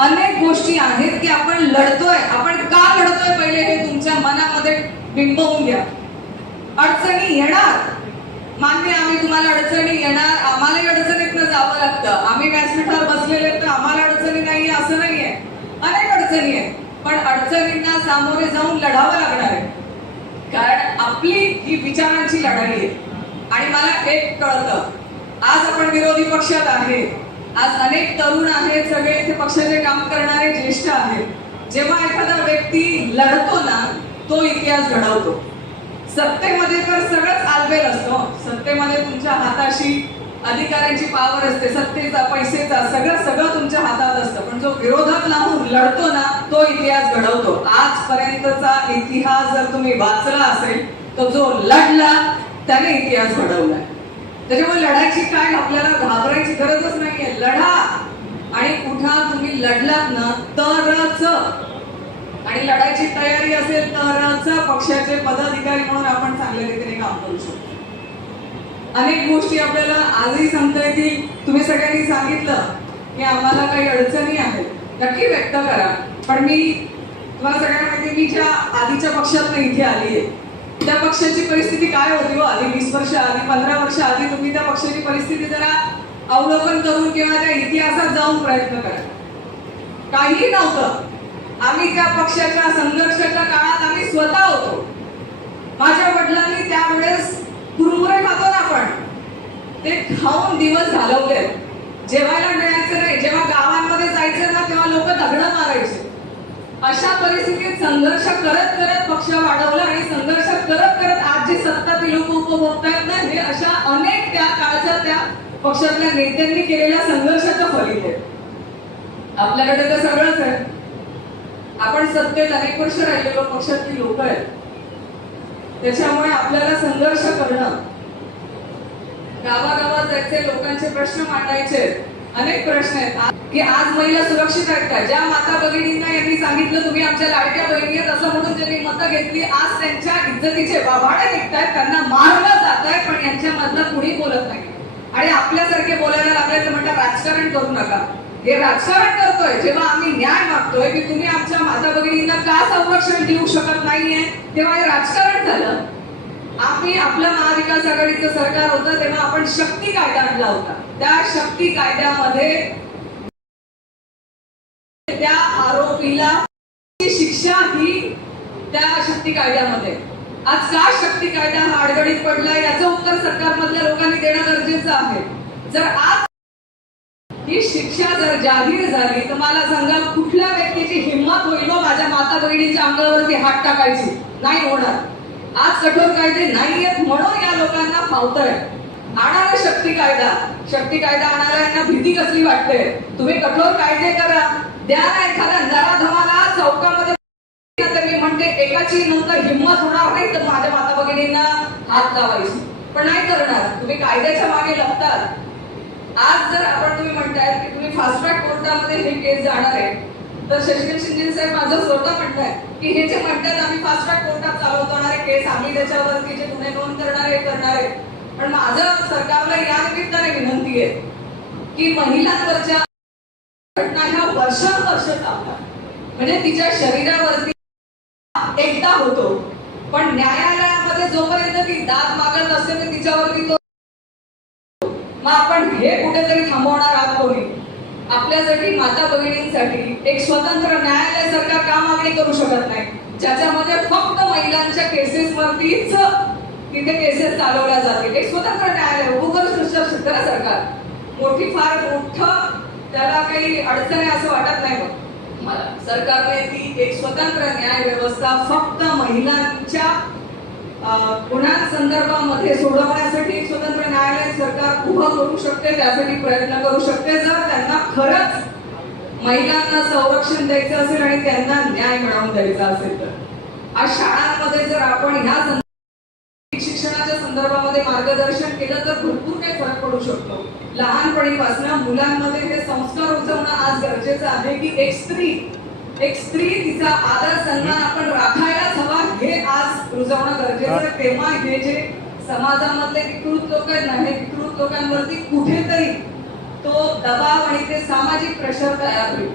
अनेक गोष्टी आहेत की आपण लढतोय. आपण का लढतोय पहिले हे तुमच्या मनामध्ये बिंबवून घ्या. अडचणी येणार, मान्य, आम्ही तुम्हाला अडचणी येणार, आम्हालाही अडचणीतनं जावं लागतं. आम्ही व्यासपीठावर बसलेले तर आम्हाला अडचणी नाहीये असं नाहीये, अनेक अडचणी आहेत. पण अडचणींना सामोरे जाऊन लढावं लागणार आहे, कारण आपली ही विचारांची लढाई आहे. आणि मला एक कळतं, आज आपण विरोधी पक्षात आहे, आज अनेक तरुण आहेत, सगळे इथे पक्षाचे काम करणारे ज्येष्ठ आहेत. जेव्हा एखादा व्यक्ती लढतो ना, तो इतिहास घडवतो. सत्तेमध्ये तर सगळंच आलबेल असतं. सत्तेमध्ये तुमच्या हाताशी अधिकाऱ्यांची पावर असते, सत्तेचा, पैसेचा, सगळं तुमच्या हातात असतं. पण जो विरोधात लावून लढतो ना, तो इतिहास घडवतो. आजपर्यंतचा इतिहास जर तुम्ही वाचला असेल तर जो लढला त्याने इतिहास घडवलाय. त्याच्यामुळे लढायची काय, आपल्याला घाबरायची गरजच नाहीये. लढा, आणि कुठा तुम्ही लढलात ना तरच, आणि लढायची तयारी असेल तरच पक्षाचे पदाधिकारी म्हणून आपण चांगल्या रीतीने काम करू शकतो. अनेक गोष्टी आपल्याला आजही सांगता येतील. तुम्ही सगळ्यांनी सांगितलं की आम्हाला काही अडचणी आहेत, नक्की व्यक्त करा. पण मी तुम्हाला सगळ्यांना माहिती, मी ज्या आधीच्या पक्षात इथे आली आहे, त्या पक्षाची परिस्थिती काय होती हो आधी, 20 वर्ष आधी, 15 वर्ष आधी. तुम्ही त्या पक्षाची परिस्थिती जरा अवलोकन करून किंवा त्या इतिहासात जाऊन प्रयत्न करा. काही नव्हतं. आम्ही त्या पक्षाच्या संघर्षाच्या काळात आम्ही स्वतः होतो. माझ्या वडिलांनी त्यावेळेस कुरमुरे खातो ना आपण, ते खाऊन दिवस घालवले. जेवायला मिळायचं नाही, जेव्हा गावांमध्ये जायचं ना तेव्हा लोक दगडं मारायचे. अशा परिस्थितीत संघर्ष करत करत पक्ष वाढवला, आणि संघर्ष करत करत आज जी सत्ता ती लोक उपभोगतायत ना, हे अशा अनेक त्या काळच्या त्या पक्षातल्या नेत्यांनी केलेल्या संघर्षाचं फलित आहे. आपल्याकडे तर सगळंच आहे. आपण सत्तेत अनेक वर्ष राहिलेलो पक्षातली लोक आहेत, त्याच्यामुळे आपल्याला संघर्ष करणं, गावागावात जायचे, लोकांचे प्रश्न मांडायचे. अनेक प्रश्न आहेत की आज महिला सुरक्षित आहेत का. ज्या माता भगिनींना यांनी सांगितलं तुम्ही आमच्या लाडक्या बहिणी आहेत असं म्हणून ज्यांनी मतं घेतली, आज त्यांच्या इज्जतीचे वाभाडे निघतायत, त्यांना मारलं जात आहे, पण यांच्यामधलं कुणी बोलत नाही. आणि आपल्यासारखे बोलायला लागले तर म्हणतात राजकारण करू नका. हे राजकारण करतोय जेव्हा आम्ही न्याय मागतोय की तुम्ही आमच्या माता भगिनींना का संरक्षण देऊ शकत नाहीये, तेव्हा हे राजकारण झालं. आम्ही आपलं महाविकास आघाडीचं सरकार होतं तेव्हा आपण शक्ती कायदा आणला होता. त्या शक्ती कायद्यामध्ये त्या आरोपीला शिक्षा ही त्या शक्ती कायद्यामध्ये. आज का शक्ती कायदा हा अडगडीत पडला याचं उत्तर सरकारमधल्या लोकांनी देणं गरजेचं आहे. जर आज ही शिक्षा जर जाहीर झाली तर मला सांगा कुठल्या व्यक्तीची हिंमत होईल माझ्या माता बहिणीच्या अंगावरती हात टाकायची. नाही होणार. आज कठोर कायदे नाहीयेत म्हणून या लोकांना फावतंय. आणा शक्ती कायदा. शक्ती कायदा आणणाऱ्यांना भीती कसली वाटते. तुम्ही कठोर कायदे करा, द्या ना एखादा नराधमाला चौकामध्ये. मी म्हणते एकाची नंतर हिंमत होणार नाही तर माझ्या माता भगिनींना हात लावायची, पण नाही करणार. तुम्ही कायद्याच्या मागे लपतात. आज जर आपण तुम्ही म्हणताय की तुम्ही फास्ट ट्रॅक कोर्टामध्ये हे केस जाणार आहे, तर शशिकांत शिंदे साहेब माझं स्वतः म्हणताय की हे जे म्हणतात आम्ही फास्ट ट्रॅक कोर्टात चालवणारे केस, आम्ही त्याच्यावरती जे गुन्हे नोंद करणारे. पण माझं सरकारला या निमित्ताने विनंती आहे की महिलांवरच्या घटना ह्या वर्षानुवर्ष चालतात. म्हणजे तिच्या शरीरावरती एकदा होतो, पण न्यायालयामध्ये जोपर्यंत ती दाद मागत असते तर तिच्यावरती तो. मग आपण हे कुठेतरी थांबवणार आहात कोणी. आपल्यासाठी माता भगिनींसाठी एक स्वतंत्र न्यायालय सरकार का मागणी करू शकत नाही, ज्याच्यामध्ये फक्त महिलांच्या केसेस वरतीच तिथे केसेस चालवल्या जातील. एक स्वतंत्र न्यायालय उभं करू शकतं ना सरकार. मोठी फार मोठं त्याला काही अडचण आहे असं वाटत नाही मला. सरकारने ती एक स्वतंत्र न्याय व्यवस्था फक्त महिलांच्या गुन्ह्यांसंदर्भामध्ये सोडवण्यासाठी एक स्वतंत्र न्यायालय सरकार उभं करू शकते, त्यासाठी प्रयत्न करू शकते. जर त्यांना खरंच महिलांना संरक्षण द्यायचं असेल आणि त्यांना न्याय मिळवून द्यायचा असेल तर. आज शाळांमध्ये जर आपण ह्या शिक्षणाच्या संदर्भामध्ये मार्गदर्शन केलं तर भरपूर काही फरक पडू शकतो. लहानपणीपासून मुलांमध्ये हे संस्कार रुजवणं आज गरजेचं आहे की एक स्त्री तिचा आदर सन्मान आपण राखायलाच हवा, हे आज रुजवणं गरजेचं आहे. तेव्हा हे जे समाजामधले विकृत लोक आहेत ना, हे विकृत लोकांवरती कुठेतरी तो दबाव आणि ते सामाजिक प्रेशर तयार होईल.